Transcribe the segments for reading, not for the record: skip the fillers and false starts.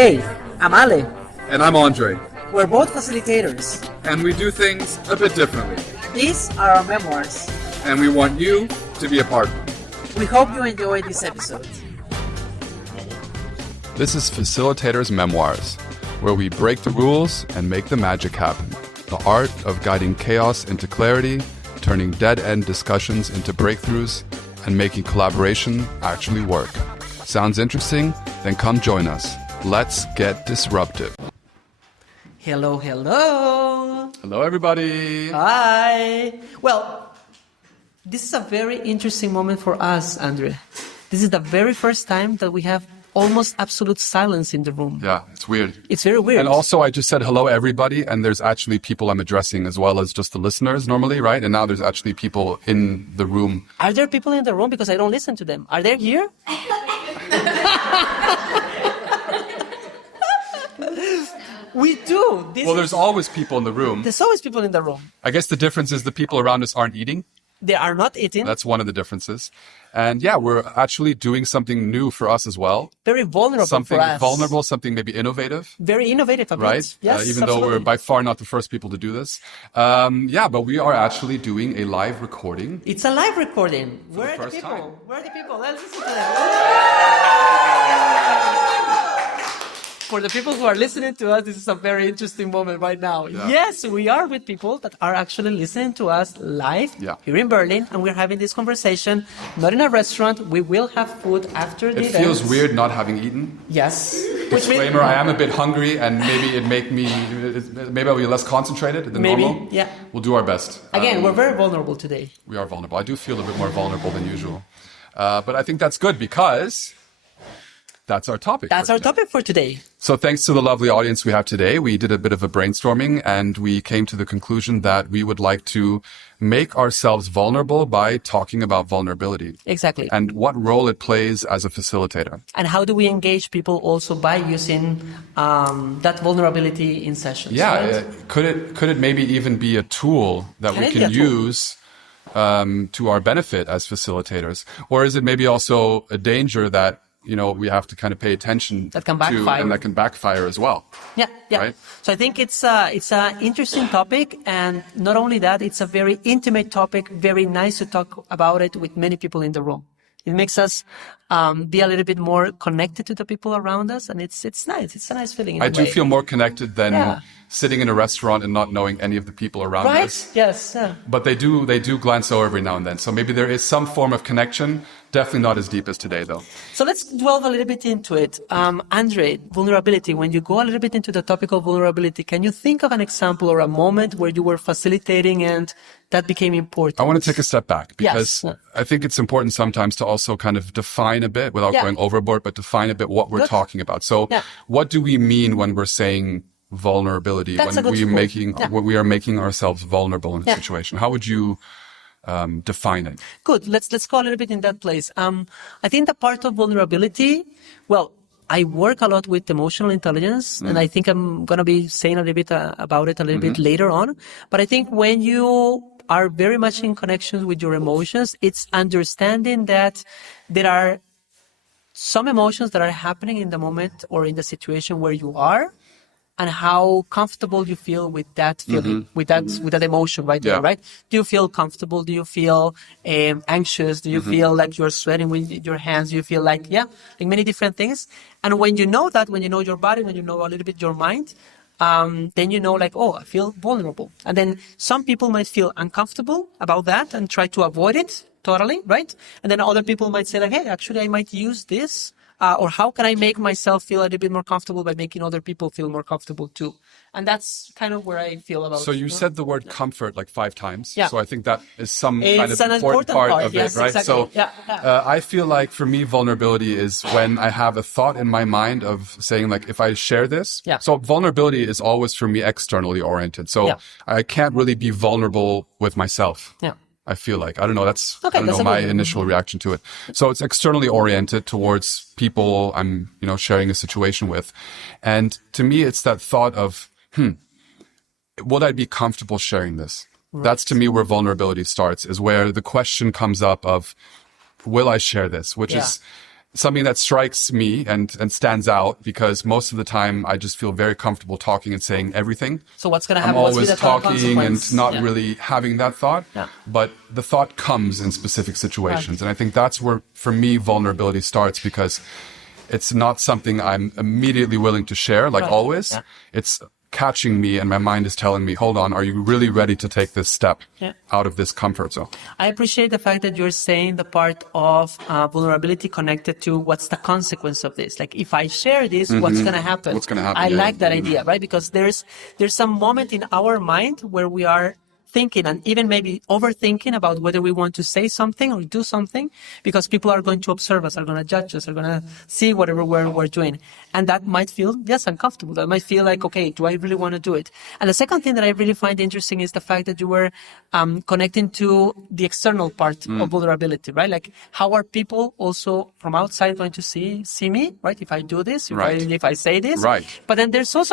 Hey, I'm Ale. And I'm Andre. We're both facilitators. And we do things a bit differently. These are our memoirs. And we want you to be a part. We hope you enjoy this episode. This is Facilitators Memoirs, where we break the rules and make the magic happen. The art of guiding chaos into clarity, turning dead-end discussions into breakthroughs, and making collaboration actually work. Sounds interesting? Then come join us. Let's get disruptive. Hello, hello. Hello, everybody. Hi. Well, this is a very interesting moment for us, Andre. This is the very first time that we have almost absolute silence in the room. Yeah, it's weird. It's very weird. And also, I just said hello, everybody, and there's actually people I'm addressing as well as just the listeners normally, right? And now there's actually people in the room. Are there people in the room? Because I don't listen to them. Are they here? We do. There's always people in the room. There's always people in the room. I guess the difference is the people around us aren't eating. They are not eating. That's one of the differences. And yeah, we're actually doing something new for us as well. Very vulnerable something for us. Something vulnerable, something maybe innovative. Very innovative. Right? Yes, even though we're by far not the first people to do this. But we are actually doing a live recording. It's a live recording. Where are the people? Time. Where are the people? Let's listen to them. For the people who are listening to us, this is a very interesting moment right now. Yeah. Yes, we are with people that are actually listening to us live here in Berlin, and we're having this conversation, not in a restaurant. We will have food after the event. It feels weird not having eaten. Yes. Disclaimer, I am a bit hungry, and maybe I'll be less concentrated than normal. Yeah. We'll do our best. Again, we're very vulnerable today. We are vulnerable. I do feel a bit more vulnerable than usual. But I think that's good because that's our topic. That's our topic for today. So thanks to the lovely audience we have today, we did a bit of a brainstorming and we came to the conclusion that we would like to make ourselves vulnerable by talking about vulnerability. Exactly. And what role it plays as a facilitator. And how do we engage people also by using that vulnerability in sessions? Yeah, right? Could it maybe even be a tool that we can use to our benefit as facilitators? Or is it maybe also a danger that we have to kind of pay attention that can backfire. to, and that can backfire as well. Yeah. Right? So I think it's an interesting topic, and not only that, it's a very intimate topic. Very nice to talk about it with many people in the room. It makes us be a little bit more connected to the people around us, and it's nice. It's a nice feeling. I do feel more connected than sitting in a restaurant and not knowing any of the people around us. Right? Yes. Yeah. But they do glance over every now and then. So maybe there is some form of connection. Definitely not as deep as today, though. So let's delve a little bit into it. Andre, vulnerability. When you go a little bit into the topic of vulnerability, can you think of an example or a moment where you were facilitating and that became important? I want to take a step back because I think it's important sometimes to also kind of define a bit without going overboard, but define a bit what we're talking about. So what do we mean when we're saying vulnerability, when we are making ourselves vulnerable in a situation? How would you define it? Good. Let's go a little bit in that place. I think the part of vulnerability, I work a lot with emotional intelligence, and I think I'm going to be saying a little bit about it a little bit later on. But I think when you are very much in connection with your emotions, it's understanding that there are some emotions that are happening in the moment or in the situation where you are, and how comfortable you feel with that feeling, with that emotion right there, right? Do you feel comfortable? Do you feel anxious? Do you feel like you're sweating with your hands? Do you feel like many different things? And when you know that, when you know your body, when you know a little bit your mind, then you know I feel vulnerable. And then some people might feel uncomfortable about that and try to avoid it totally, right? And then other people might say hey, actually I might use this. Or how can I make myself feel a little bit more comfortable by making other people feel more comfortable too? And that's kind of where I feel about it. So you said the word comfort like 5 times. Yeah. So I think that is some kind of important part of yes, it, right? Exactly. So I feel like for me, vulnerability is when I have a thought in my mind of saying if I share this. Yeah. So vulnerability is always for me externally oriented. So I can't really be vulnerable with myself. Yeah. I feel like. I don't know. That's my initial reaction to it. So it's externally oriented towards people I'm, sharing a situation with. And to me, it's that thought of, would I be comfortable sharing this? Right. That's to me where vulnerability starts, is where the question comes up of, will I share this? Which is something that strikes me and stands out, because most of the time I just feel very comfortable talking and saying everything. So what's going to happen? I'm always talking and not really having that thought, Yeah. but the thought comes in specific situations. Right. And I think that's where, for me, vulnerability starts, because it's not something I'm immediately willing to share, like always. Yeah. It's catching me, and my mind is telling me, hold on, are you really ready to take this step out of this comfort zone? I appreciate the fact that you're saying the part of vulnerability connected to what's the consequence of this. Like, if I share this, what's going to happen? What's going to happen? I like that idea, right? Because there's some moment in our mind where we are thinking and even maybe overthinking about whether we want to say something or do something, because people are going to observe us, are going to judge us, are going to see whatever we're doing. And that might feel, uncomfortable. That might feel like, okay, do I really want to do it? And the second thing that I really find interesting is the fact that you were connecting to the external part of vulnerability, right? Like, how are people also from outside going to see me, right? If I do this, if I say this. Right. But then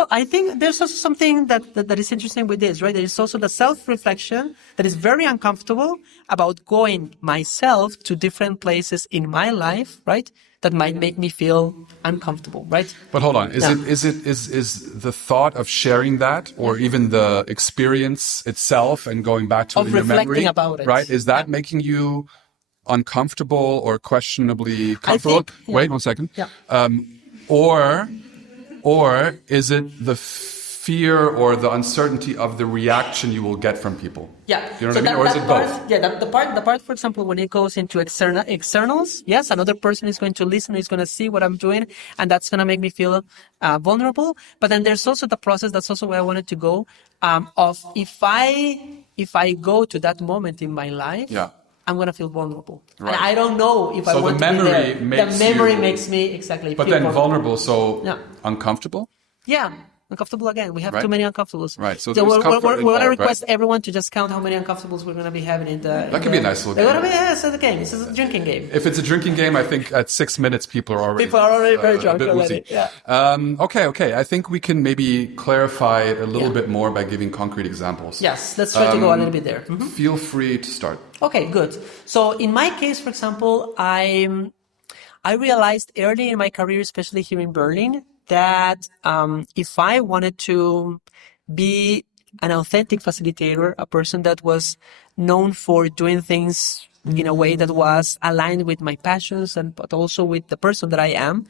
I think there's also something that is interesting with this, right? There is also the self-reflection that is very uncomfortable about going myself to different places in my life, right? That might make me feel uncomfortable, right? But hold on, is the thought of sharing that, or even the experience itself and going back to it in your memory, reflecting about it, right? Is that making you uncomfortable or questionably comfortable? Wait 1 second. Yeah. Or is it the fear or the uncertainty of the reaction you will get from people? Yeah. You know what I mean? Or is it both? Yeah, the part, for example, when it goes into externals, yes, another person is going to listen, is going to see what I'm doing, and that's going to make me feel vulnerable. But then there's also the process, that's also where I wanted to go, of if I go to that moment in my life, I'm going to feel vulnerable. Right. And I don't know if I want to be there. The memory makes me exactly but feel then vulnerable, so yeah. Uncomfortable? Yeah. Uncomfortable again. We have too many uncomfortables. Right. So we're going to request everyone to just count how many uncomfortables we're going to be having in the... That could be a nice little game. It's a game. It's a drinking game. If it's a drinking game, I think at 6 minutes people are already very drunk already. Yeah. Okay. I think we can maybe clarify a little bit more by giving concrete examples. Yes. Let's try to go a little bit there. Mm-hmm. Feel free to start. Okay, good. So in my case, for example, I realized early in my career, especially here in Berlin, that if I wanted to be an authentic facilitator, a person that was known for doing things in a way that was aligned with my passions but also with the person that I am,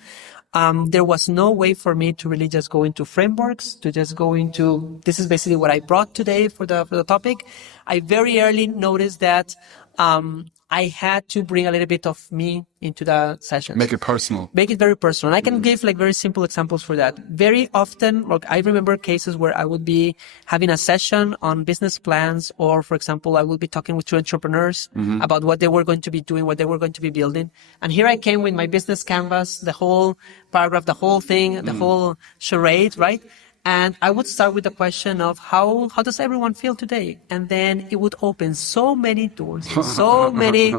there was no way for me to really just go into frameworks, to just go into, this is basically what I brought today for the topic. I very early noticed that I had to bring a little bit of me into the sessions. Make it personal. Make it very personal. And I can give like very simple examples for that. Very often, like I remember cases where I would be having a session on business plans, or for example, I would be talking with two entrepreneurs about what they were going to be doing, what they were going to be building. And here I came with my business canvas, the whole paragraph, the whole thing, the whole charade, right? And I would start with the question of how does everyone feel today? And then it would open so many doors, so many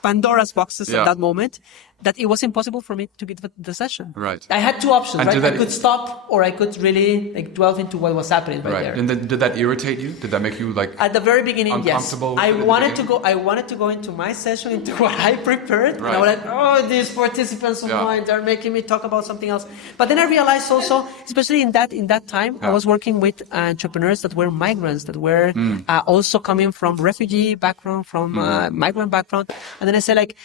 Pandora's boxes at that moment, that it was impossible for me to get the session. Right. I had two options, right? I could stop, or I could really like delve into what was happening there. And then, did that irritate you? Did that make you like at the very beginning? Uncomfortable? Yes. I wanted to go into my session, into what I prepared. Right. And I was like, oh, these participants of mine, they're making me talk about something else. But then I realized also, especially in that time, I was working with entrepreneurs that were migrants, that were also coming from refugee background, from migrant background. And then I said, like,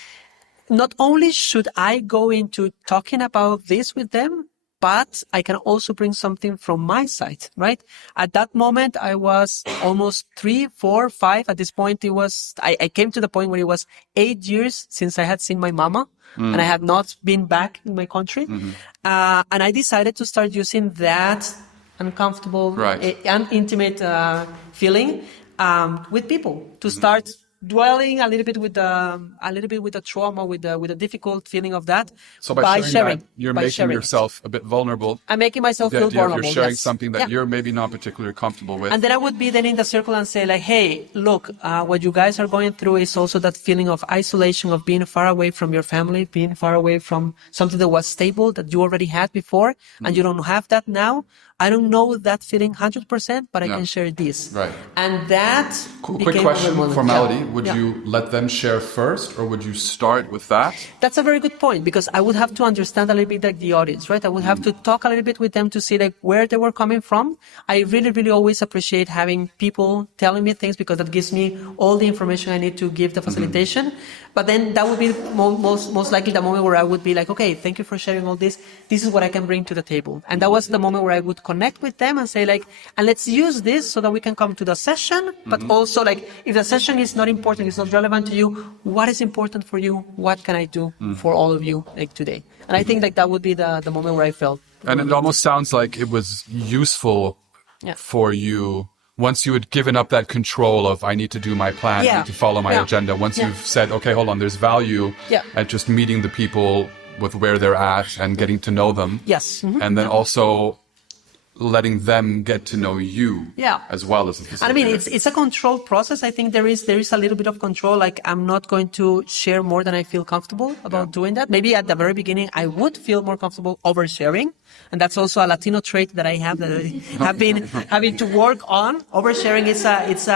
not only should I go into talking about this with them, but I can also bring something from my side, right? At that moment, I was almost 3, 4, 5. At this point, I came to the point where it was 8 years since I had seen my mama, and I had not been back in my country. And I decided to start using that uncomfortable and intimate feeling with people to start dwelling a little bit with the trauma, with the difficult feeling of that. So by sharing that, you're making sharing yourself a bit vulnerable. I'm making myself feel vulnerable. You're sharing something that you're maybe not particularly comfortable with. And then I would be then in the circle and say like, hey, look, what you guys are going through is also that feeling of isolation, of being far away from your family, being far away from something that was stable, that you already had before, and you don't have that now. I don't know that feeling 100%, but I can share this. Right. And that quick question, formality. Would you let them share first, or would you start with that? That's a very good point, because I would have to understand a little bit like the audience, right? I would have to talk a little bit with them to see like where they were coming from. I really, really always appreciate having people telling me things, because that gives me all the information I need to give the facilitation. But then that would be most likely the moment where I would be like, okay, thank you for sharing all this. This is what I can bring to the table. And that was the moment where I would connect with them and say like, and let's use this so that we can come to the session. But also like, if the session is not important, it's not relevant to you, what is important for you? What can I do for all of you like today? And I think like that would be the moment where I felt. And it almost sounds like it was useful for you once you had given up that control of, I need to do my plan, I need to follow my agenda. Once you've said, okay, hold on, there's value at just meeting the people with where they're at and getting to know them. Yes. And then also letting them get to know you as well as the facilitator. I mean, it's a controlled process. I think there is a little bit of control. Like, I'm not going to share more than I feel comfortable about doing that. Maybe at the very beginning, I would feel more comfortable oversharing. And that's also a Latino trait that I have, that I have been having to work on. Oversharing is it's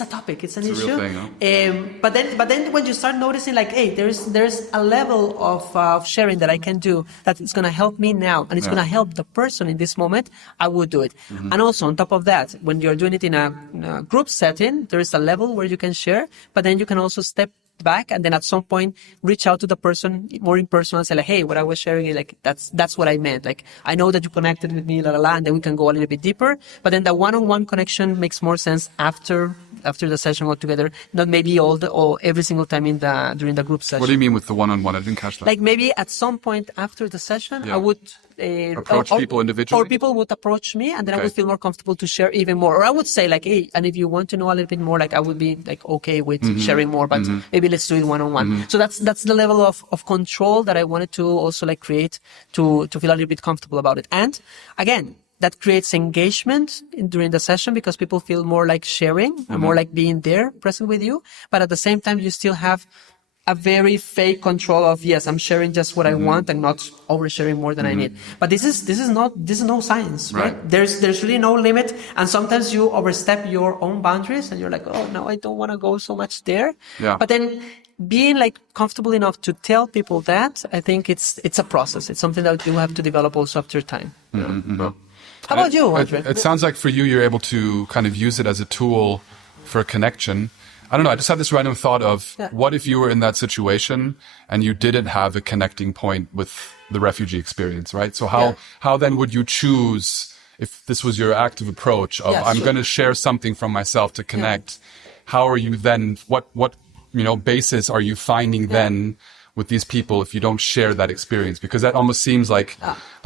a topic, it's an issue. Real thing, huh? But then when you start noticing like, hey, there's a level of sharing that I can do that is going to help me now, and it's going to help the person in this moment, I would do it. And also on top of that, when you're doing it in a group setting, there is a level where you can share, but then you can also step back and then at some point reach out to the person more in person and say like, hey, what I was sharing is like, that's what I meant. Like, I know that you connected with me, and then we can go a little bit deeper. But then the one-on-one connection makes more sense after the session altogether, not maybe every single time during the group session. What do you mean with the one-on-one? I didn't catch that. Like maybe at some point after the session, I would approach people individually, or people would approach me, and then I would feel more comfortable to share even more. Or I would say like, hey, and if you want to know a little bit more, like I would be like okay with sharing more, but maybe let's do it one-on-one. So that's the level of control that I wanted to also like create to feel a little bit comfortable about it. And again, that creates engagement during the session because people feel more like sharing and more like being there present with you. But at the same time, you still have a very fake control of, yes, I'm sharing just what I want and not oversharing more than I need. But this is no science, right? There's really no limit. And sometimes you overstep your own boundaries and you're like, oh no, I don't want to go so much there. Yeah. But then being like comfortable enough to tell people that, I think it's a process. It's something that you have to develop also after time. How about you, Andre? It sounds like for you, you're able to kind of use it as a tool for connection. I don't know. I just had this random thought of what if you were in that situation and you didn't have a connecting point with the refugee experience, right? So how then would you choose, if this was your active approach of I'm going to share something from myself to connect? How are you then? What basis are you finding then with these people if you don't share that experience? Because that almost seems like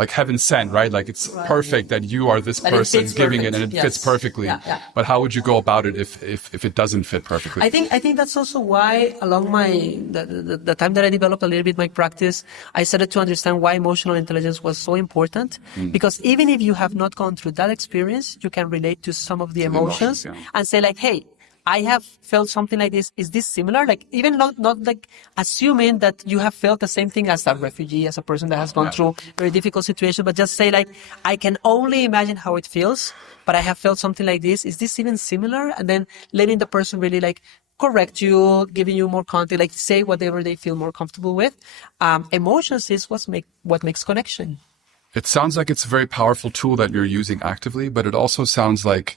heaven sent, right? Like it's perfect that you are this person giving it and it fits perfectly. But how would you go about it if it doesn't fit perfectly? I think that's also why along the time that I developed a little bit my practice, I started to understand why emotional intelligence was so important. Because even if you have not gone through that experience, you can relate to some of the emotions and say like, hey, I have felt something like this. Is this similar? Like, even not like assuming that you have felt the same thing as a refugee, as a person that has gone through a very difficult situation, but just say like, I can only imagine how it feels, but I have felt something like this. Is this even similar? And then letting the person really like correct you, giving you more context, like say whatever they feel more comfortable with. Emotions is what makes connection. It sounds like it's a very powerful tool that you're using actively, but it also sounds like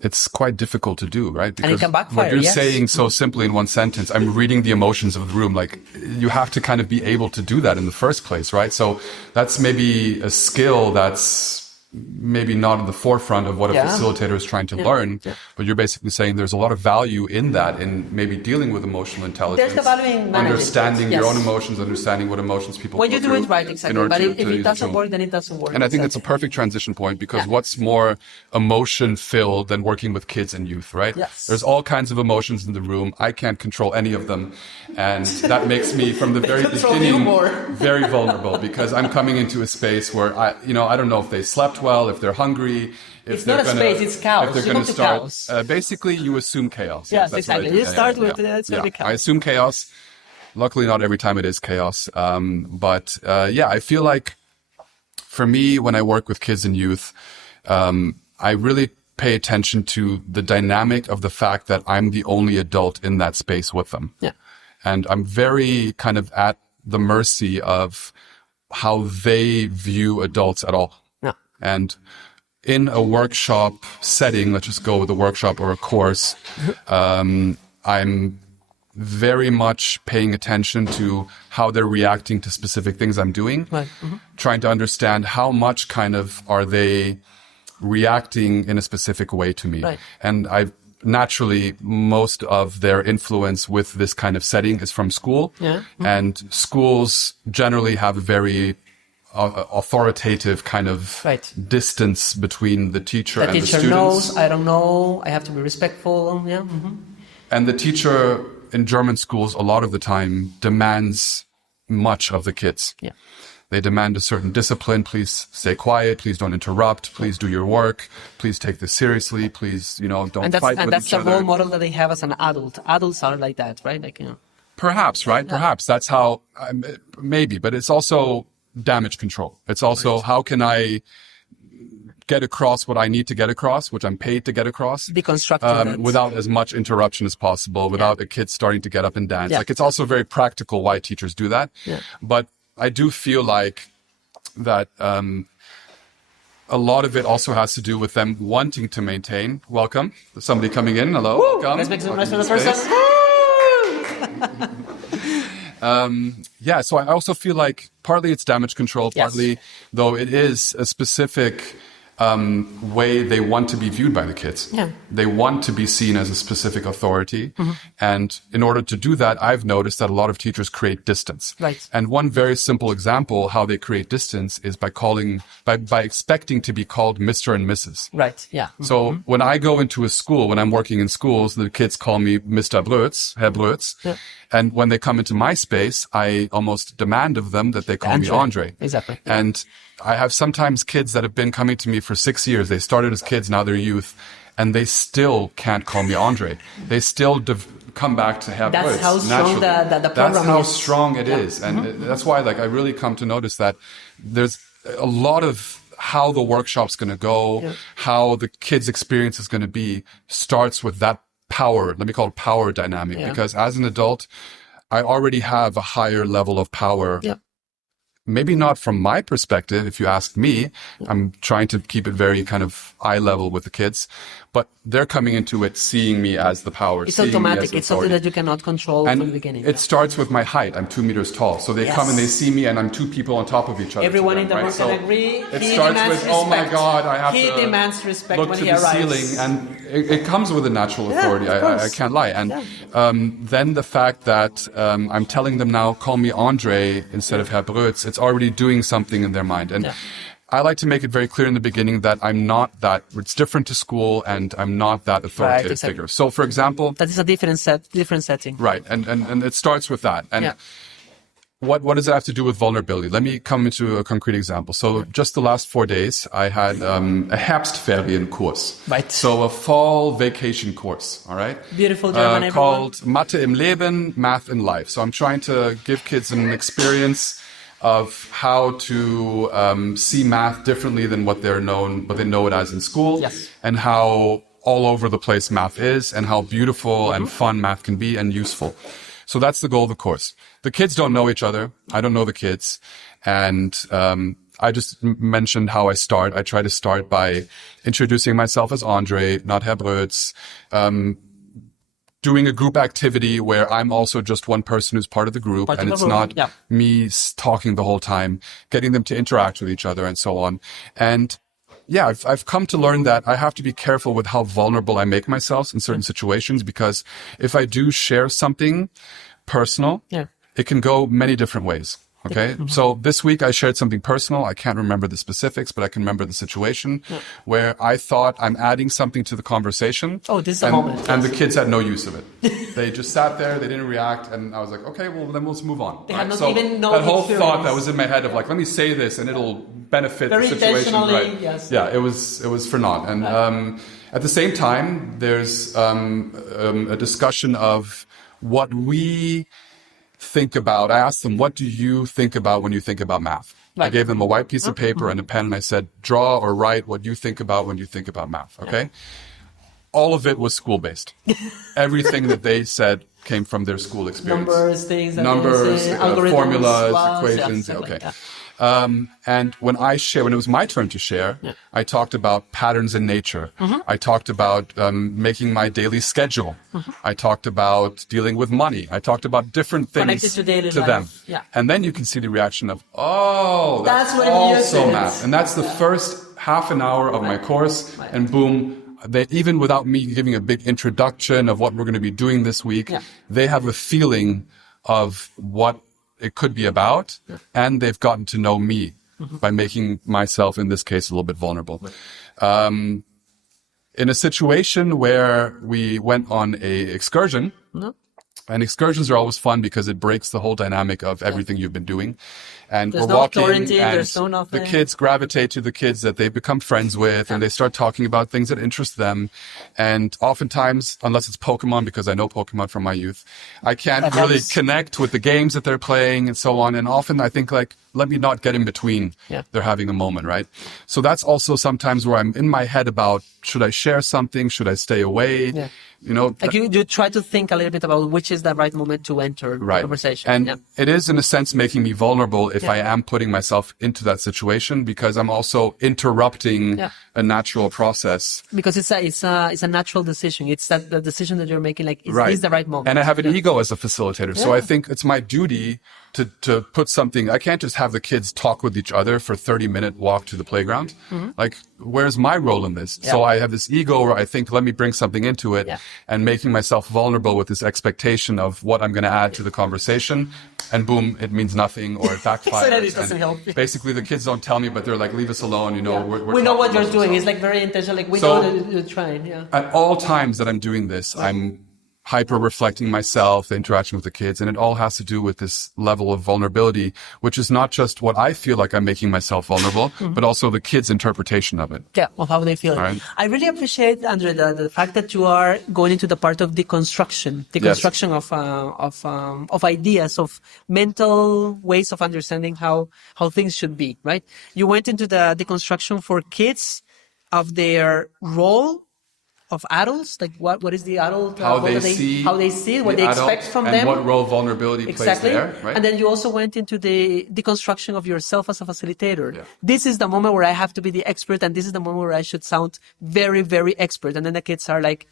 it's quite difficult to do, right? Because and it can backfire, what you're saying so simply in one sentence, I'm reading the emotions of the room. Like, you have to kind of be able to do that in the first place, right? So that's maybe a skill that's maybe not in the forefront of what a facilitator is trying to learn, but you're basically saying there's a lot of value in that, in maybe dealing with emotional intelligence. There's the value in understanding your own emotions, understanding what emotions people when you do it right, exactly. But if it doesn't work, then it doesn't work. And I think that's a perfect transition point, because what's more emotion-filled than working with kids and youth, right? Yes. There's all kinds of emotions in the room. I can't control any of them. And that makes me, from the very beginning, very vulnerable, because I'm coming into a space where I don't know if they slept well, if they're hungry, if it's they're not a space, it's chaos. If they're going to start, basically you assume chaos. Yes, exactly. You start with it's going to be chaos. I assume chaos. Luckily, not every time it is chaos. But I feel like for me, when I work with kids and youth, I really pay attention to the dynamic of the fact that I'm the only adult in that space with them. Yeah. And I'm very kind of at the mercy of how they view adults at all. Yeah. And in a workshop setting, let's just go with a workshop or a course, I'm very much paying attention to how they're reacting to specific things I'm doing, right. Trying to understand how much kind of are they reacting in a specific way to me. Right. And naturally, most of their influence with this kind of setting is from school. Yeah. And schools generally have a very authoritative kind of right. distance between the teacher and the students. The teacher knows, I don't know, I have to be respectful. Yeah. And the teacher in German schools, a lot of the time, demands much of the kids. Yeah. They demand a certain discipline. Please stay quiet. Please don't interrupt. Please do your work. Please take this seriously. Please, don't fight with each other. And that's the role model that they have as an adult. Adults are like that, right? Perhaps, right? Yeah. Perhaps. That's how, maybe. But it's also damage control. It's also how can I get across what I need to get across, which I'm paid to get across. Be constructive. Without as much interruption as possible, without a kid starting to get up and dance. Yeah. Like, it's also very practical why teachers do that. Yeah. But I do feel like that a lot of it also has to do with them wanting to maintain. Welcome. There's somebody coming in. Hello. Woo! Welcome. Let's make some noise for the person. Yeah, so I also feel like partly it's damage control, partly, yes. though it is a specific way they want to be viewed by the kids. Yeah. They want to be seen as a specific authority. And in order to do that, I've noticed that a lot of teachers create distance. Right. And one very simple example how they create distance is by expecting to be called Mr. and Mrs. Right, yeah. So when I go into a school, when I'm working in schools, the kids call me Mr. Brötz, Herr Brötz. Yeah. And when they come into my space, I almost demand of them that they call me Andre. Exactly. And I have sometimes kids that have been coming to me for 6 years. They started as kids, now they're youth, and they still can't call me Andre. They still come back to Herr Brötz. That's how strong the program is. That's how strong it is. And that's why I really come to notice that there's a lot of how the workshop's going to go, how the kid's experience is going to be, starts with that power, let me call it power dynamic, because as an adult, I already have a higher level of power. Yeah. Maybe not from my perspective, if you ask me. I'm trying to keep it very kind of eye level with the kids, but they're coming into it seeing me as the power. It's automatic. It's something that you cannot control from the beginning. It starts with my height. I'm 2 meters tall. So they come and they see me and I'm two people on top of each other. Everyone in the room can agree. It starts with, oh my God, I have to demands respect look when to he the arrives. ceiling. And it comes with a natural authority. I can't lie. And then the fact that I'm telling them now, call me Andre instead of Herr Brötz, it's already doing something in their mind. And I like to make it very clear in the beginning that I'm not that, it's different to school and I'm not that authoritative figure. So for example, that is a different setting. Right. And it starts with that. And what does that have to do with vulnerability? Let me come into a concrete example. So just the last 4 days, I had a Herbstferienkurs. Right. So a fall vacation course. All right. Beautiful German, called Mathe im Leben, Math in Life. So I'm trying to give kids an experience of how to see math differently than what they know it as in school, and how all over the place math is, and how beautiful and fun math can be and useful. So that's the goal of the course. The kids don't know each other. I don't know the kids. And I just mentioned how I start. I try to start by introducing myself as Andre, not Herr Brötz, doing a group activity where I'm also just one person who's part of the group, and it's not me talking the whole time, getting them to interact with each other and so on. And I've come to learn that I have to be careful with how vulnerable I make myself in certain situations, because if I do share something personal, it can go many different ways. Okay. So this week I shared something personal. I can't remember the specifics, but I can remember the situation where I thought I'm adding something to the conversation. Oh, this is a moment. And the kids had no use of it. They just sat there. They didn't react. And I was like, okay, well, then let's move on. They had not even known that whole thought that was in my head of like, let me say this and it'll benefit the situation. Right. Yeah, it was for naught. And at the same time, there's a discussion of what we think about. I asked them, what do you think about when you think about math? I gave them a white piece of paper and a pen, and I said, draw or write what you think about when you think about math, okay? All of it was school-based. Everything that they said came from their school experience. Numbers, formulas, equations, okay. And when it was my turn to share, I talked about patterns in nature. I talked about making my daily schedule. I talked about dealing with money. I talked about different things to them. Yeah. And then you can see the reaction of, oh, that's also math. And that's the first half an hour of my course, and boom, they, even without me giving a big introduction of what we're going to be doing this week, they have a feeling of what it could be about, and they've gotten to know me by making myself, in this case, a little bit vulnerable. In a situation where we went on a excursion, and excursions are always fun because it breaks the whole dynamic of everything you've been doing. And we're walking, and the kids gravitate to the kids that they've become friends with, and they start talking about things that interest them. And oftentimes, unless it's Pokemon, because I know Pokemon from my youth, I can't really connect with the games that they're playing and so on. And often I think, like, let me not get in between. They're having a moment, right? So that's also sometimes where I'm in my head about, should I share something? Should I stay away? You know, like you try to think a little bit about which is the right moment to enter the conversation. And it is, in a sense, making me vulnerable if I am putting myself into that situation, because I'm also interrupting a natural process. Because it's a natural decision. It's the decision that you're making, like, is this the right moment? And I have an ego as a facilitator. So I think it's my duty to put something. I can't just have the kids talk with each other for 30-minute walk to the playground. Like, where's my role in this? So I have this ego where I think, let me bring something into it, and making myself vulnerable with this expectation of what I'm going to add to the conversation. And boom, it means nothing, or it backfires. So that it doesn't help. Basically, the kids don't tell me, but they're like, leave us alone. You know, we know what you're doing. It's like very intentional. Like, we know that you're trying. At all times that I'm doing this, I'm hyper-reflecting myself, the interaction with the kids, and it all has to do with this level of vulnerability, which is not just what I feel like I'm making myself vulnerable, but also the kids' interpretation of it. Yeah, of how they feel. Right. I really appreciate, Andre, the fact that you are going into the part of deconstruction of ideas, of mental ways of understanding how things should be, right? You went into the deconstruction for kids of their role of adults, like what is the adult, how they see what they expect from them, and what role vulnerability plays there, right? And then you also went into the deconstruction of yourself as a facilitator. This is the moment where I have to be the expert, and this is the moment where I should sound very, very expert. And then the kids are like,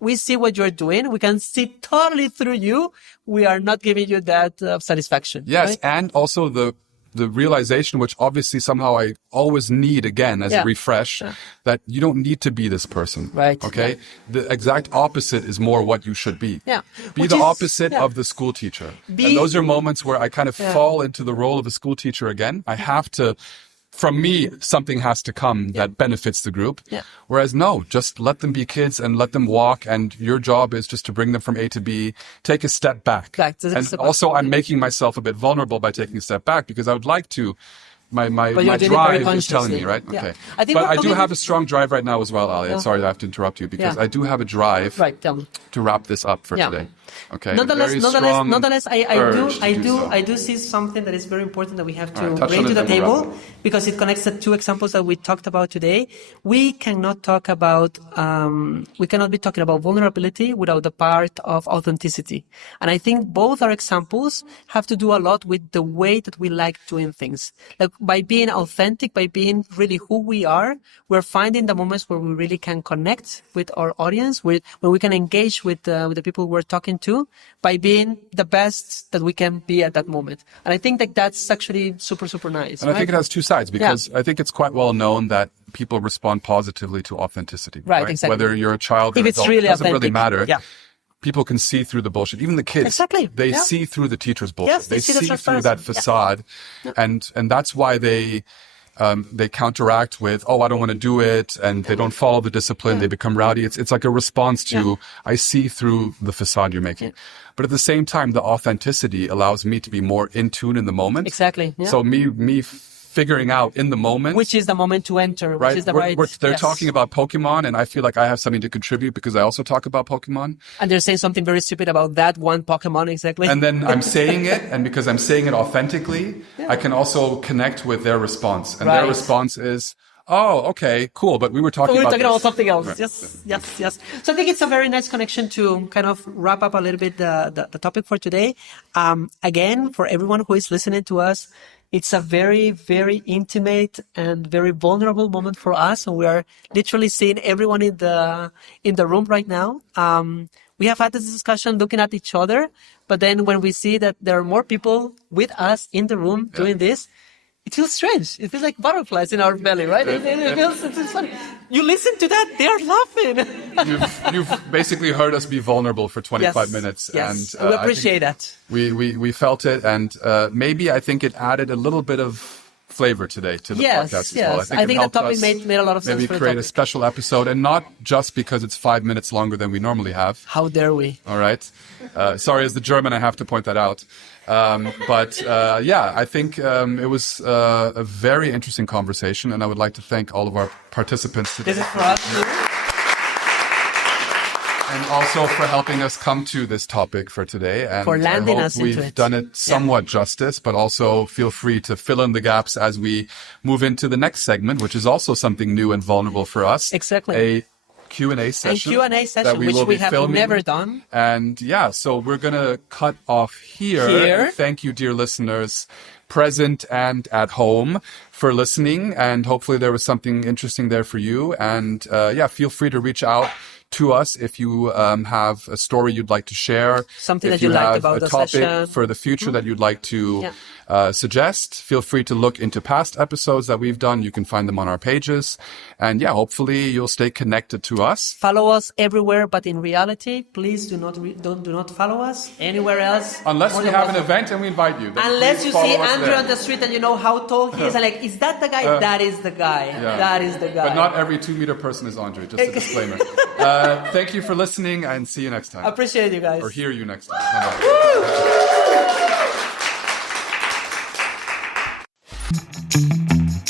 we see what you're doing. We can see totally through you. We are not giving you that satisfaction. Yes, right? And also the realization, which obviously somehow I always need again as a refresh, that you don't need to be this person. Right. Okay. The exact opposite is more what you should be. Yeah. Be the opposite of the school teacher. And those are moments where I kind of fall into the role of a school teacher again. I have to, from me, something has to come that benefits the group. Whereas no, just let them be kids and let them walk. And your job is just to bring them from A to B, take a step back. And also I'm making myself a bit vulnerable by taking a step back, because I would like to, my drive is telling me, right? Okay. But I do have a strong drive right now as well, Ali. Sorry, I have to interrupt you, because I do have a drive to wrap this up for today. Okay. Nonetheless, I do see something that is very important that we have to bring to the table, because it connects the two examples that we talked about today. We cannot be talking about vulnerability without the part of authenticity. And I think both our examples have to do a lot with the way that we like doing things. Like, by being authentic, by being really who we are, we're finding the moments where we really can connect with our audience, when we can engage with the people we're talking to, by being the best that we can be at that moment. And I think that that's actually super, super nice. And I think it has two sides, because I think it's quite well known that people respond positively to authenticity. Right, exactly. Whether you're a child or adult, it doesn't really matter. People can see through the bullshit. Even the kids, they see through the teacher's bullshit. They see through that facade. And that's why they counteract with, oh, I don't want to do it, and they don't follow the discipline. They become rowdy. It's like a response to, I see through the facade you're making. But at the same time, the authenticity allows me to be more in tune in the moment. Exactly. So me figuring out in the moment. Which is the moment to enter, right? Which is the right... They're talking about Pokemon, and I feel like I have something to contribute because I also talk about Pokemon. And they're saying something very stupid about that one Pokemon, exactly. And then I'm saying it, and because I'm saying it authentically, I can also connect with their response. And their response is, oh, okay, cool, but we were talking about something else. Right. Yes. So I think it's a very nice connection to kind of wrap up a little bit the topic for today. Again, for everyone who is listening to us, it's a very, very intimate and very vulnerable moment for us. And we are literally seeing everyone in the room right now. We have had this discussion looking at each other, but then when we see that there are more people with us in the room doing this, it feels strange. It feels like butterflies in our belly, right? It feels funny. You listen to that, they are laughing. You've basically heard us be vulnerable for 25 minutes. Yes, and we appreciate that. We felt it, and maybe I think it added a little bit of flavor today to the podcast as well. I think the topic made a lot of sense. Maybe create a special episode, and not just because it's 5 minutes longer than we normally have. How dare we? All right. Sorry, as the German, I have to point that out. I think it was a very interesting conversation, and I would like to thank all of our participants today. This is for us too. And also for helping us come to this topic for today. And for landing us into it. We've done it somewhat justice, but also feel free to fill in the gaps as we move into the next segment, which is also something new and vulnerable for us. Exactly. A Q&A session. Which we have never done. And so we're going to cut off here. Thank you, dear listeners, present and at home, for listening. And hopefully there was something interesting there for you. And feel free to reach out to us if you have a story you'd like to share. Something that you liked about the session. If you have a topic for the future that you'd like to suggest, feel free to look into past episodes that we've done. You can find them on our pages. And hopefully you'll stay connected to us. Follow us everywhere, but in reality, please do not follow us anywhere else. Unless we have an event and we invite you. Unless you see Andrew on the street and you know how tall he is, and like, is that the guy? That is the guy. That is the guy. But not every 2-meter person is Andrew, just a disclaimer. Thank you for listening, and see you next time. Appreciate you guys. Or hear you next time. Bye-bye.